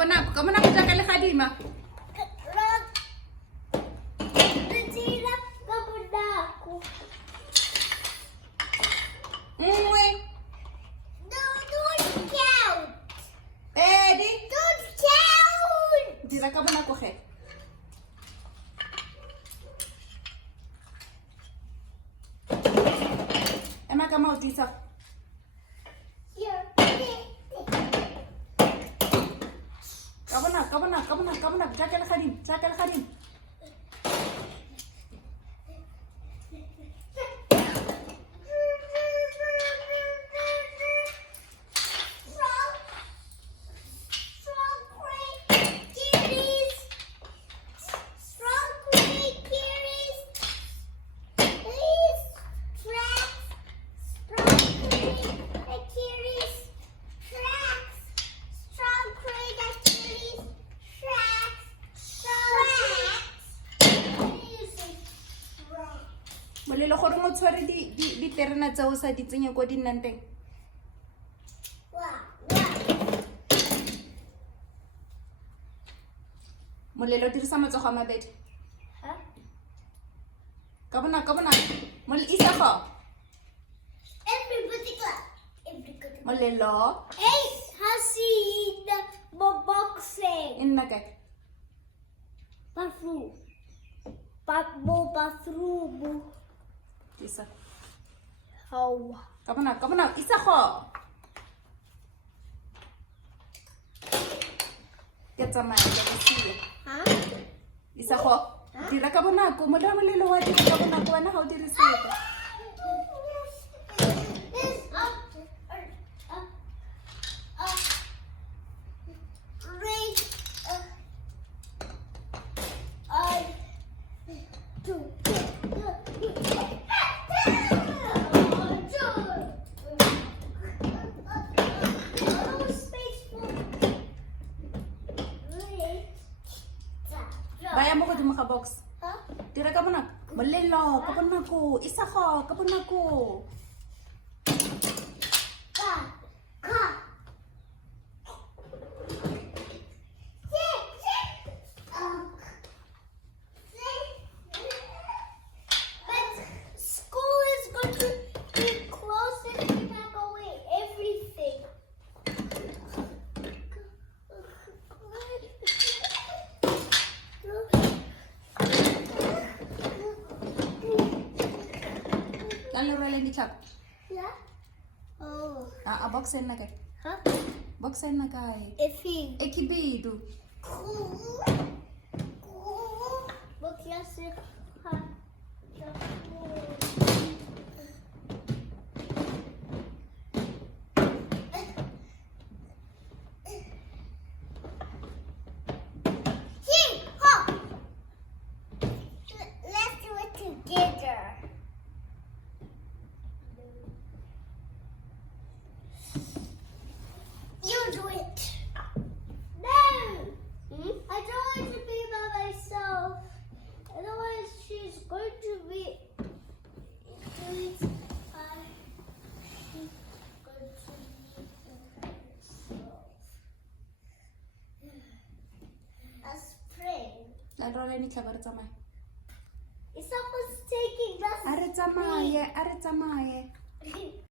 ka bonako jaaka le gadima. Dira ka bonako. Nngwe. Don't count. Pedi. Don't count. Dira ka bonako ge. Ema ka maotisa. Here. Ka bonako jaaka le gadima. Molelo gore mo tshware di terena tse o sa di tsenye ko di nnang teng. Molelo dirisa matsogo a mabedi. Ka bonako. Isa go. Everybody clap. Molelo. Hey, Hasina, boxing. E nna kae? Bathroom. Bathroom. Isa. How? Ka bonako. Isa go. Ke tsamaya ka bosile. Isa go. Dira ka bonako. Molelo wa dira ka bonako wena ga o dire sepe. Baya mo godimo ga box. Dira ka bonako. Molelo ka bonako. Isa go ka bonako. School is going to be closed and we pack away everything. Lan le rwele ditlhako. Yeah? Oh. A box e nna kae? Huh? Box e nna kae? Effing. E khibidu. Look, yes, let's do it together. You do it. No. I don't want to be by myself. Otherwise, she's going to be. She's going to be by herself. A spring. Lan rwele ditlhako re tsamaye. If someone's taking that A re tsamaye.